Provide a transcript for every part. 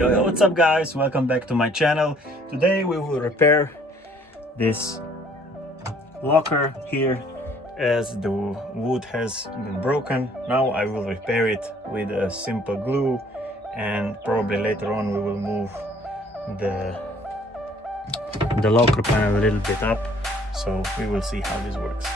Yo, what's up guys? Welcome back to my channel. Today we will repair this locker here as the wood has been broken. Now I will repair it with a simple glue, and probably later on we will move the locker panel a little bit up, so we will see how this works.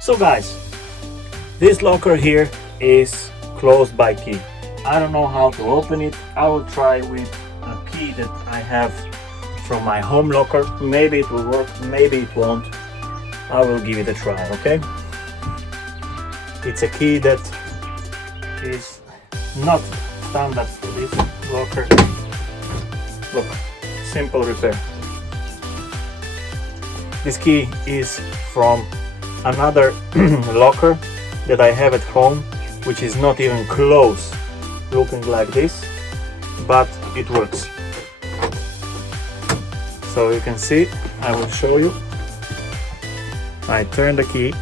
So guys, this locker here is closed by key. I don't know how to open it. I will try with a key that I have from my home locker. Maybe it will work, maybe it won't. I will give it a try, okay? It's a key that is not standard for this locker. Look, simple repair. This key is from another locker that I have at home, which is not even close, looking like this, but it works. So you can see, I will show you. I turn the key,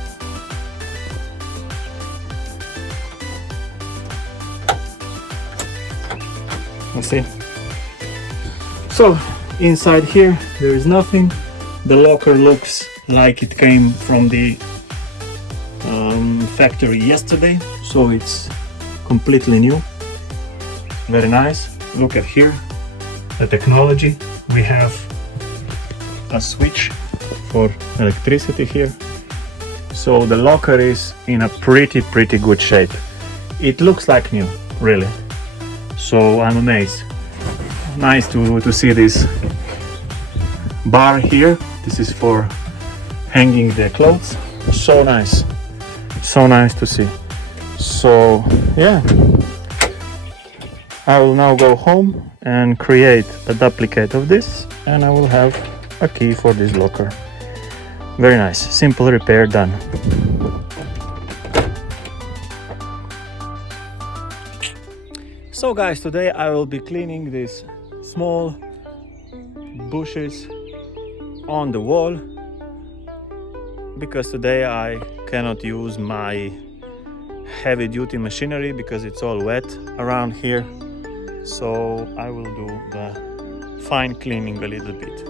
you see. So inside here there is nothing. The locker looks like it came from the factory yesterday, so it's completely new. Very nice. Look at here, the technology. We have a switch for electricity here, so the locker is in a pretty good shape. It looks like new, really, so I'm amazed. Nice to see this bar here. This is for hanging the clothes. So nice to see. So yeah, I will now go home and create a duplicate of this, and I will have a key for this locker. Very nice, simple repair done. So guys, today I will be cleaning these small bushes on the wall, because today I cannot use my heavy duty machinery because it's all wet around here, so I will do the fine cleaning a little bit.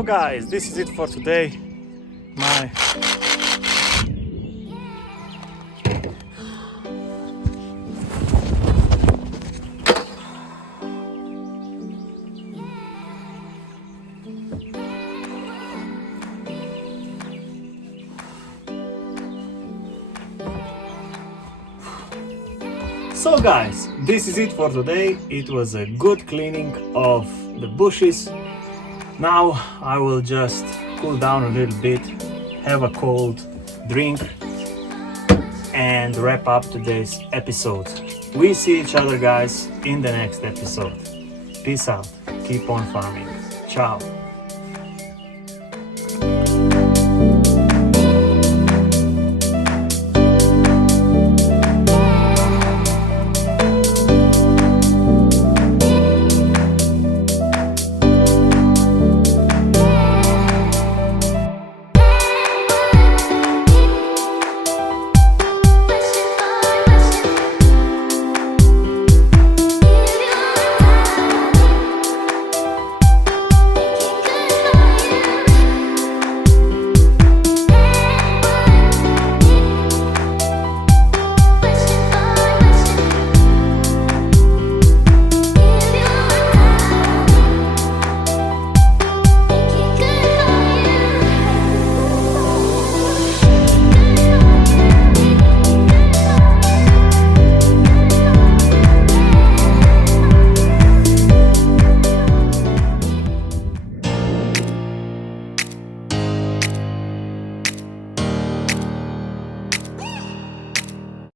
So guys, this is it for today. My So guys, this is it for today. It was a good cleaning of the bushes. Now I will just cool down a little bit, have a cold drink, and wrap up today's episode. We see each other guys in the next episode. Peace out. Keep on farming. Ciao.